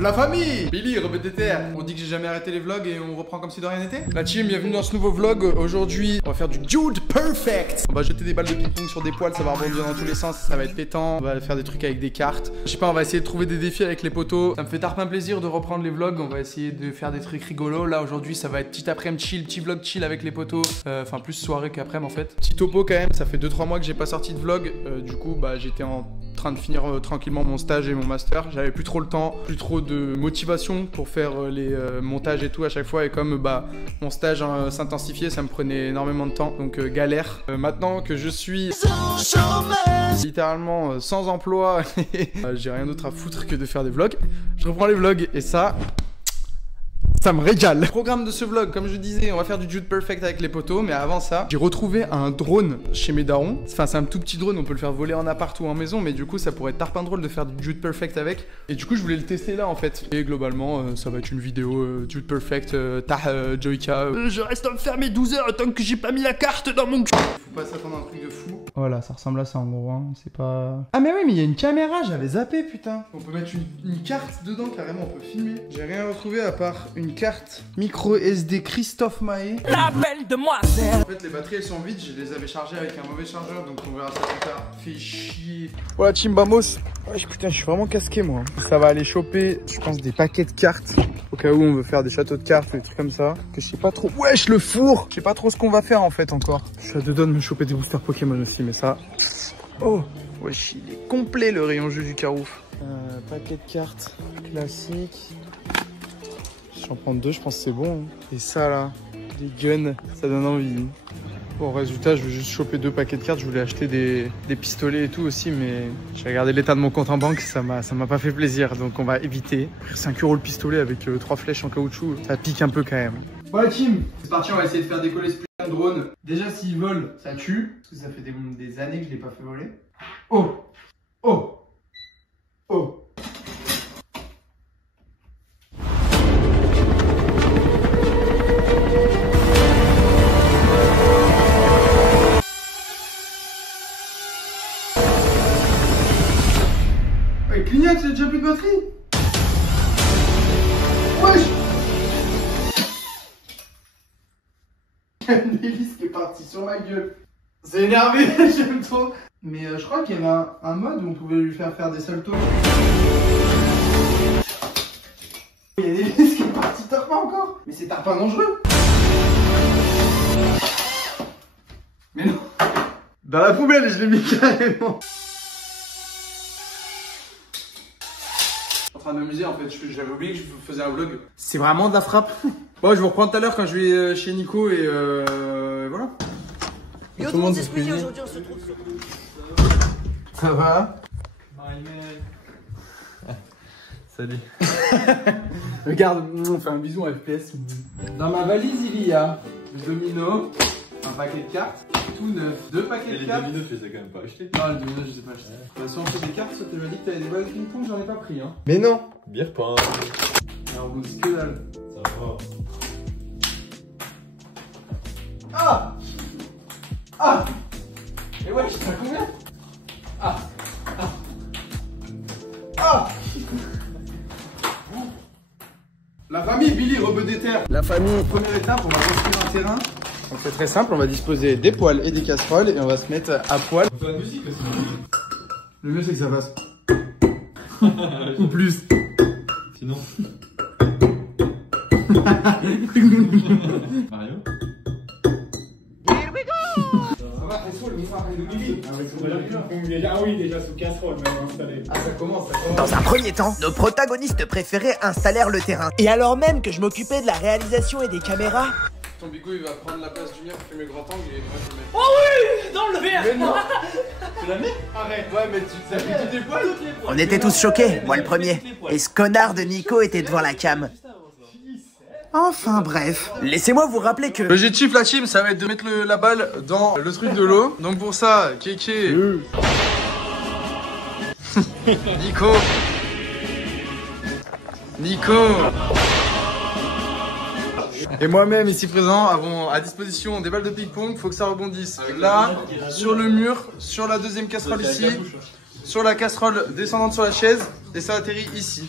La famille Billy, rebelle des terres. On dit que j'ai jamais arrêté les vlogs et on reprend comme si de rien n'était. La team, bienvenue dans ce nouveau vlog. Aujourd'hui, on va faire du Dude Perfect. On va jeter des balles de ping-pong sur des poils, ça va rebondir dans tous les sens, ça va être pétant. On va faire des trucs avec des cartes. Je sais pas, on va essayer de trouver des défis avec les potos. Ça me fait tarpin plaisir de reprendre les vlogs. On va essayer de faire des trucs rigolos. Là, aujourd'hui, ça va être petit après-midi chill, petit vlog chill avec les potos. Enfin, plus soirée qu'après-midi en fait. Petit topo quand même, ça fait 2-3 mois que j'ai pas sorti de vlog. Du coup, bah, j'étais en train de finir tranquillement mon stage et mon master. J'avais plus trop le temps, plus trop de motivation pour faire les montages et tout à chaque fois. Et comme bah, mon stage s'intensifiait, ça me prenait énormément de temps. Donc galère. Maintenant que je suis littéralement sans emploi, j'ai rien d'autre à foutre que de faire des vlogs. Je reprends les vlogs et ça me régale. Le programme de ce vlog, comme je disais, on va faire du Dude Perfect avec les potos. Mais avant ça, j'ai retrouvé un drone chez mes darons. Enfin, c'est un tout petit drone, on peut le faire voler en appart ou en maison. Mais du coup, ça pourrait être tarpin drôle de faire du Dude Perfect avec. Et du coup, je voulais le tester là en fait. Et globalement, ça va être une vidéo Dude Perfect, Joyka. Je reste enfermé 12 heures tant que j'ai pas mis la carte dans mon cul. Faut pas s'attendre à un truc de fou. Voilà, ça ressemble à ça en gros, hein. C'est pas... Ah mais oui, mais il y a une caméra, j'avais zappé putain. On peut mettre une carte dedans carrément, on peut filmer. J'ai rien retrouvé à part une carte micro SD Christophe Maé. La belle demoiselle. En fait les batteries elles sont vides, je les avais chargées avec un mauvais chargeur, donc on verra ça plus tard. Fait chier. Voilà team Bamos. Ouais, putain, je suis vraiment casqué moi. Ça va aller choper, je pense, des paquets de cartes. Au cas où on veut faire des châteaux de cartes ou des trucs comme ça. Que je sais pas trop. Wesh le four. Je sais pas trop ce qu'on va faire en fait encore. Je suis à deux doigts de me choper des boosters Pokémon aussi, mais ça... Oh, wesh, il est complet le rayon jeu du Carouf. Paquet de cartes classique. J'en prends deux, je pense que c'est bon. Et ça là, des guns, ça donne envie. Bon, résultat, je vais juste choper deux paquets de cartes. Je voulais acheter des pistolets et tout aussi, mais j'ai regardé l'état de mon compte en banque, ça m'a pas fait plaisir. Donc on va éviter. 5 € le pistolet avec 3 flèches en caoutchouc, ça pique un peu quand même. Bon la team, c'est parti, on va essayer de faire décoller ce putain de drone. Déjà s'il vole, ça tue, parce que ça fait des années que je l'ai pas fait voler. Oh, oh, oh. Il clignote, il a déjà plus de batterie. Wesh. Il y a une hélice qui est partie sur ma gueule. C'est énervé, j'aime trop. Mais je crois qu'il y avait un mode où on pouvait lui faire des saltos. Il y a une hélice qui est partie tarpin encore. Mais c'est tarpin dangereux. Mais non. Dans la poubelle, je l'ai mis carrément. En train de m'amuser en fait, j'avais oublié que je faisais un vlog. C'est vraiment de la frappe. Bon, je vous reprends tout à l'heure quand je vais chez Nico et voilà. Yo tout le monde, c'est Squeezie, aujourd'hui on se trouve sur... Ça va? Salut. Regarde, on fait un bisou en FPS. Dans ma valise, il y a le domino, un paquet de cartes, tout neuf. Deux paquets de cartes. Les dominos, je les ai quand même pas achetés. Non, les dominos, je les ai pas achetés. De toute façon, on fait des cartes, ça tu m'as dit que t'avais des balles de ping-pong, j'en ai pas pris hein. Mais non. Bière pas. Alors, on dit que dalle. Ça va. Ah! Ah! Et ouais, j'étais à combien? Ah! Ah! Ah! La famille Billy, rebeu des terres. La famille, première étape, on va construire un terrain. Donc c'est très simple, on va disposer des poêles et des casseroles et on va se mettre à poil. On fait la musique aussi. Le mieux c'est que ça fasse. Ou plus. Sinon. Mario. Ah oui, déjà sous casserole, même installé. Ah, ça commence. Dans un premier temps, nos protagonistes préférés installèrent le terrain. Et alors même que je m'occupais de la réalisation et des caméras... Ton bigot il va prendre la place du mien pour fumer grand angle et moi je vais mettre... Oh oui, dans le verre. Mais non. Tu la mets? Arrête. Ouais mais tu t'as des poils. On était tous choqués, moi le premier. Et ce connard de Nico était devant la cam. Enfin bref. Laissez-moi vous rappeler que... L'objectif la team ça va être de mettre la balle dans le truc de l'eau. Donc pour ça, Kéké... Nico et moi-même ici présent avons à disposition des balles de ping-pong, faut que ça rebondisse là, sur le mur, sur la deuxième casserole ici, sur la casserole descendante sur la chaise et ça atterrit ici.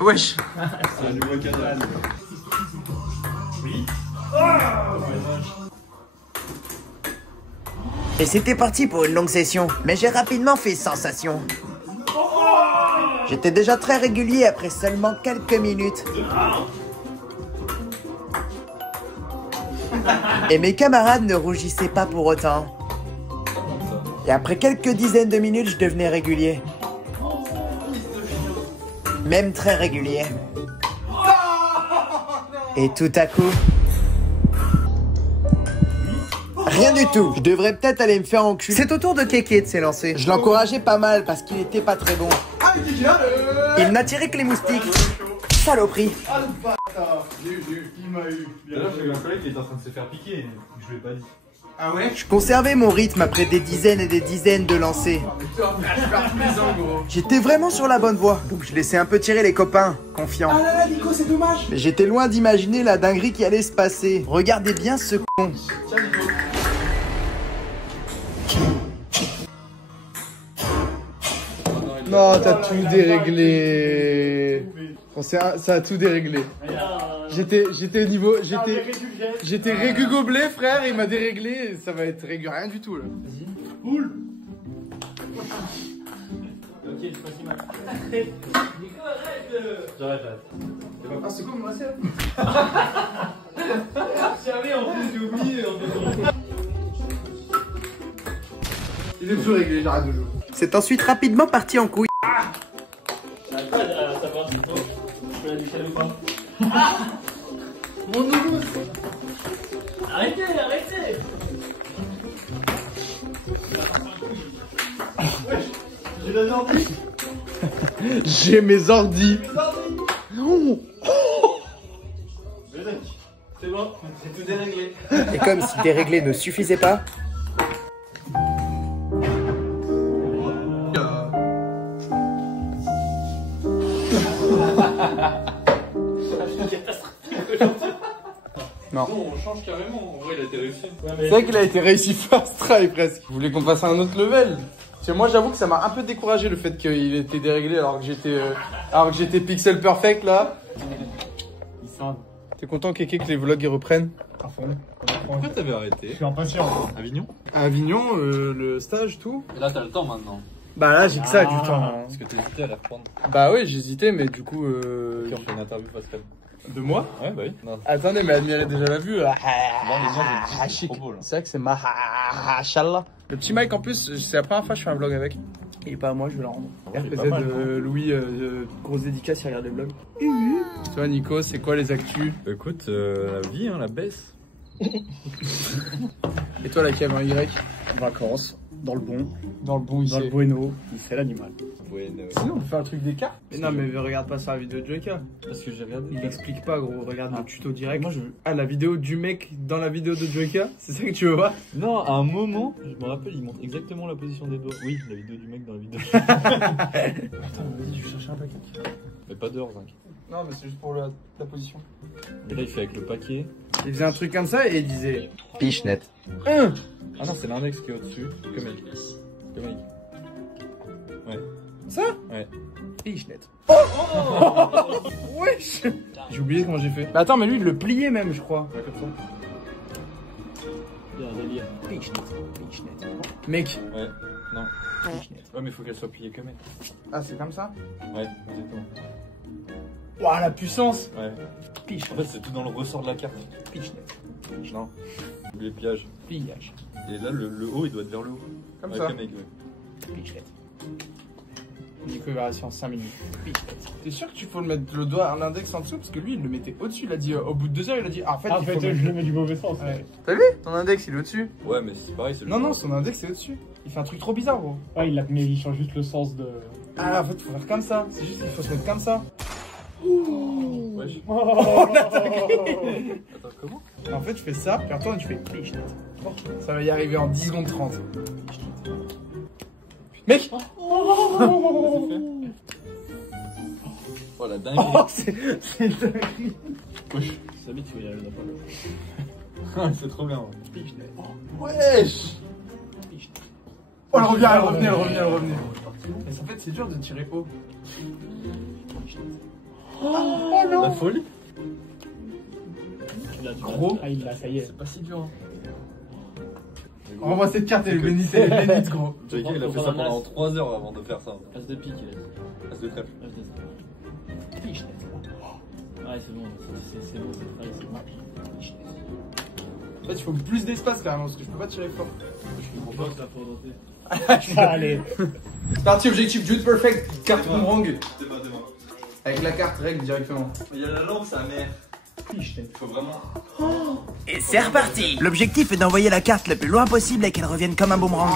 Wesh. C'est un nouveau canal. Oui. Et c'était parti pour une longue session, mais j'ai rapidement fait sensation. J'étais déjà très régulier après seulement quelques minutes. Et mes camarades ne rougissaient pas pour autant. Et après quelques dizaines de minutes, je devenais régulier. Même très régulier. Et tout à coup... rien du tout. Je devrais peut-être aller me faire enculer. C'est au tour de Kéké de s'élancer. Je l'encourageais pas mal parce qu'il était pas très bon. Il n'a tiré que les moustiques. Saloperie. Ah le bâtard. J'ai eu, il m'a eu. D'ailleurs, j'ai eu un collègue qui était en train de se faire piquer. Je lui ai pas dit. Ah ouais? Je conservais mon rythme après des dizaines et des dizaines de lancers. Je perds tous les ans, gros. J'étais vraiment sur la bonne voie. Donc je laissais un peu tirer les copains, confiant. Ah là là, Nico, c'est dommage. Mais j'étais loin d'imaginer la dinguerie qui allait se passer. Regardez bien ce con. Tiens, Nico. Non, t'as tout déréglé. Bon, ça a tout déréglé. J'étais au niveau. J'étais régu gobelet, frère, il m'a déréglé. Ça va être régu rien du tout, là. Vas-y. Cool. Ok, je passe ma. Nico, arrête. J'arrête. Ah, c'est quoi mon assiette? Servez, en plus, j'ai oublié. Il est tout réglé, j'arrête de jouer. C'est ensuite rapidement parti en couille. J'arrête pas à savoir si toi, je peux la décaler ou pas. Mon nounou. Arrêtez. J'ai la ordi. J'ai mes ordis. Non. C'est bon, c'est tout déréglé. Et comme si déréglé ne suffisait pas, Non. Non, on change carrément. En vrai, il a été réussi. C'est vrai qu'il a été réussi first try presque. Vous voulez qu'on fasse un autre level? Parce que moi j'avoue que ça m'a un peu découragé le fait qu'il était déréglé alors que j'étais pixel perfect là. Il sent T'es content Kéké que les vlogs ils reprennent? à fond. Pourquoi t'avais Je arrêté? suis impatient. Avignon? À Avignon, le stage, tout. Et là, t'as le temps maintenant. Bah là j'ai que ça du Ah. temps. Hein. Parce que t'as hésité à les reprendre. Bah ouais j'hésitais mais du coup... Ok, on fait une interview Pascal. De moi? Ouais, bah oui. Non. Attendez mais admirez déjà la vue. Non, les gens, c'est Chic. trop beau là. C'est vrai que c'est machallah. Le petit Mike en plus, c'est la première fois que je fais un vlog avec. Il est pas à moi, je vais le rendre. il est RPZ pas mal, Louis, grosse dédicace, il regarde les vlogs. Toi Nico, c'est quoi les actus? Écoute, la vie, hein, la baisse. Et toi la cave en Y? Vacances, dans le bon, Dans le bon dans le bueno, il fait l'animal. Ouais, Sinon on peut faire un truc des cartes. Mais non, mais regarde pas ça la vidéo de Joyka. parce que j'ai regardé. Il explique pas, gros. Regarde le tuto direct. Moi je... Ah la vidéo du mec dans la vidéo de Joyka? C'est ça que tu veux voir? Non, à un moment, je me rappelle, il montre exactement la position des doigts. Oui, la vidéo du mec dans la vidéo. Attends vas-y je vais chercher un paquet. Mais pas d'heure, Zinc. Non mais c'est juste pour la position. Et là, il fait avec le paquet. Il faisait un truc comme ça et il disait... Pichenette. Ah Ah non, c'est l'index qui est au-dessus. Que mec. Que mec. Ouais. Ça? Ouais. Pichenette. Oh, wesh. J'ai oublié comment j'ai fait. Mais attends mais lui il le pliait même je crois. Ouais, comme ça. Il y a un délire. Pichenette. Mec. Ouais. Non. Pichenette. Ouais, mais faut qu'elle soit pliée que mec. Ah c'est comme ça? Ouais, exactement. Waouh la puissance. Ouais. Piche. En fait, c'est tout dans le ressort de la carte. Pichenette. Non. Les pliages. Pliage. Et là, le haut, il doit être vers le haut. Comme Avec ça. le mec, ouais. Pichenette. Nico il va rester en 5 minutes. Pichenette. T'es sûr que tu faut le mettre le doigt à l'index en dessous? Parce que lui il le mettait au-dessus. Il a dit au bout de 2 heures il a dit ah, en fait Ah, en il fait, faut je mettre... le mets du mauvais sens. Ouais. T'as vu? Ton index il est au-dessus. Ouais, mais c'est pareil, c'est le Non non genre. son index c'est au-dessus. Il fait un truc trop bizarre gros. Ouais, mais il change juste le sens de. Ah en fait faut faire comme ça. C'est juste qu'il faut se mettre comme ça. Ouais, Oh, Attends, comment? En fait, tu fais ça, puis après, tu fais pichenette. Ça va y arriver en 10 secondes 30. Mec! Oh, la dingue. Oh, c'est dingue! Wesh. Salut, tu vas y arriver C'est trop bien. Ouais. Pichenette. Wesh! Oh, elle revient, elle revenait. Mais en fait, c'est dur de tirer haut. Oh non. La folie. Gros. Ah, il l'a, ça y est. C'est pas si dur. Hein. On revoit cette carte, elle est bénite, gros. JK, il a fait ça pendant 3 heures avant de faire ça. As de pique, il a dit. As de trèfle. Ouais, c'est bon, c'est bon, c'est bon. En fait, il faut plus d'espace carrément, parce que je peux pas tirer fort. Je comprends pas que ça faut doter. Allez. C'est parti, objectif Dude Perfect, carte boomerang. T'es pas. Avec la carte règle directement. Il y a la lampe, sa mère. Il faut vraiment. Et c'est reparti. L'objectif est d'envoyer la carte le plus loin possible et qu'elle revienne comme un boomerang.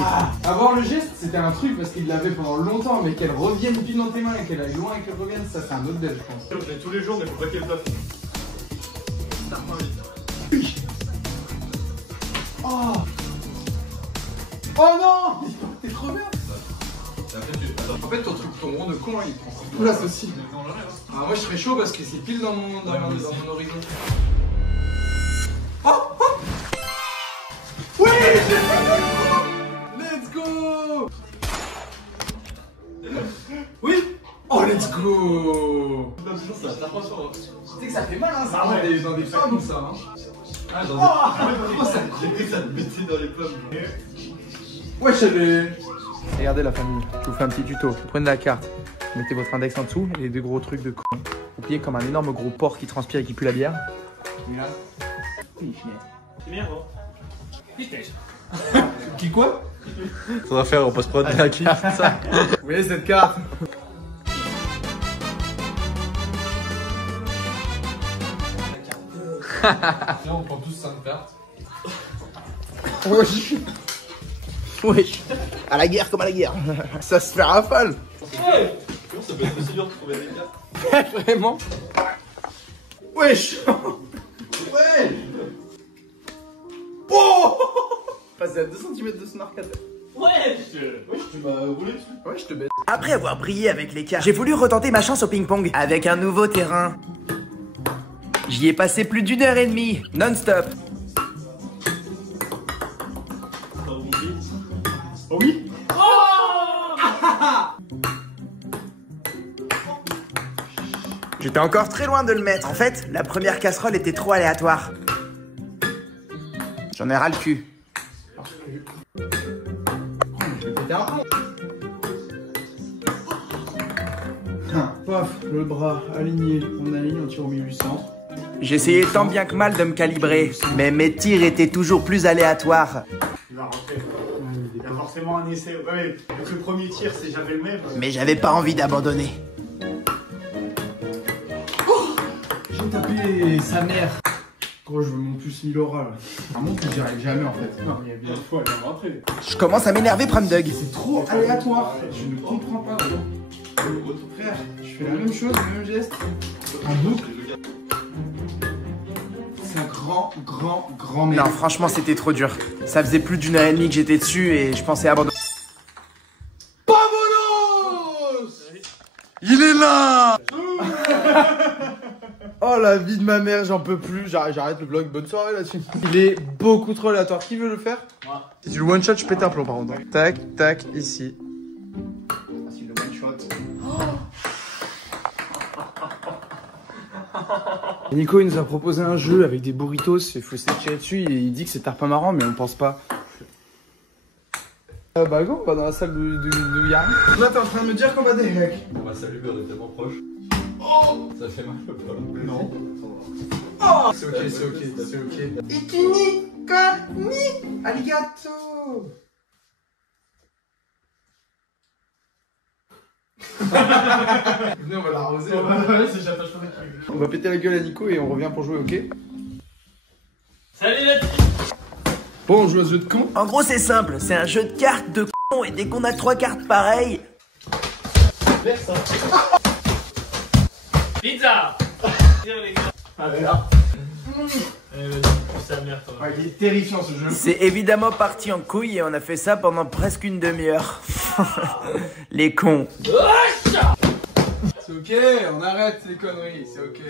Avoir le geste, c'était un truc parce qu'il l'avait pendant longtemps, mais qu'elle revienne pile dans tes mains et qu'elle aille loin et qu'elle revienne, ça c'est un autre dev, je pense. Je l'ai tous les jours, mais faut pas qu'elle tape. Oh non. T'es trop bien. En fait, ton rond de con, il prend tout place aussi. Ah, moi, je serais chaud parce que c'est pile dans mon horizon. Oh. Oui. Let's go. Oui. Oh, let's go. Ça tape pas sur. Tu sais que ça fait mal, hein, ça dans des femmes, ça. Hein. Ah, j'en ai. J'ai cru que ça te mettait dans les pommes. Ouais, j'avais. Regardez la famille, je vous fais un petit tuto. Vous prenez la carte, vous mettez votre index en dessous et les deux gros trucs de con. Vous pliez comme un énorme gros porc qui transpire et qui pue la bière. C'est bien, gros. Qui quoi? Faudra faire en post-prod à qui ça. Vous voyez cette carte? Là, on prend tous 5 cartes. Wesh. Wesh. À la guerre comme à la guerre. Ça se fait rafale. Ouais. Ça peut être aussi dur de trouver des cartes. Vraiment. Wesh. Ouais. Oh. Passé à 2 cm de son arcade. Wesh, tu m'as roulé dessus. Ouais, je te bête. Après avoir brillé avec les cartes, j'ai voulu retenter ma chance au ping-pong avec un nouveau terrain. J'y ai passé plus d'1 heure et demie, non-stop. Oh oui. J'étais encore très loin de le mettre. En fait, la première casserole était trop aléatoire. J'en ai ras le cul. Paf, le bras aligné. On aligne, on tire au milieu du centre. J'essayais tant bien que mal de me calibrer, mais mes tirs étaient toujours plus aléatoires. Il va rentrer. Il y a forcément un essai. Ouais, donc le premier tir, c'est jamais le même. Mais j'avais pas envie d'abandonner. J'ai tapé sa mère. Gros, je veux mon plus 1000 aura là. Par contre, j'y arrive jamais en fait. Non, il y a bien une fois, elle vient de rentrer. Je commence à m'énerver, Prumdug. C'est trop aléatoire. Je ne comprends pas. Frère, je fais la même chose, le même geste. En boucle. C'est un grand mec. Non, franchement, c'était trop dur. Ça faisait plus d'1 heure et demie que j'étais dessus et je pensais abandonner. Vamonos! Il est là! Oh la vie de ma mère, j'en peux plus. J'arrête le vlog. Bonne soirée là-dessus. Il est beaucoup trop aléatoire. Qui veut le faire? Moi. Si tu le one shot, je pète un plomb par contre. Tac, tac, ici. Si le one shot. Nico, il nous a proposé un jeu avec des burritos. Il faut se tirer dessus et il dit que c'est pas marrant, mais on pense pas. Bah go, on va dans la salle de Yann. Là, t'es en train de me dire qu'on va des mecs. Bah, salut, on est tellement proche. Oh! Ça fait mal ou pas? Non. Oh! C'est ok, c'est ok, c'est ok. Ikini, ni, arigato. Venez, on va l'arroser. On va péter la gueule à Nico et on revient pour jouer, ok? Salut la team. Bon, on joue à ce jeu de con. En gros, c'est simple. C'est un jeu de cartes de con et dès qu'on a 3 cartes pareilles... Pizza. Tire les gars. Allez là. Allez, vas-y, sa mère toi. Ouais, il est terrifiant ce jeu. C'est évidemment parti en couille et on a fait ça pendant presque une demi-heure. Les cons. C'est ok, on arrête les conneries, c'est ok.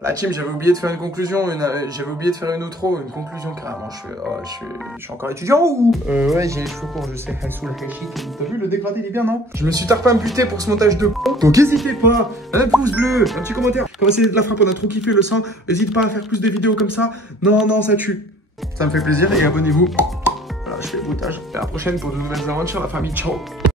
La team, j'avais oublié de faire une conclusion, j'avais oublié de faire une outro, une conclusion carrément. Je suis encore étudiant ou ouais, j'ai les cheveux courts, je sais. T'as vu le dégradé, il est bien, non? Je me suis tard imputé pour ce montage de con. Donc n'hésitez pas, un pouce bleu, un petit commentaire. Comme c'est de la frappe, on a trop kiffé le sang. N'hésite pas à faire plus de vidéos comme ça. Non, ça tue. Ça me fait plaisir et abonnez-vous. Voilà, je fais le bruitage. À la prochaine pour de nouvelles aventures, la famille. Ciao.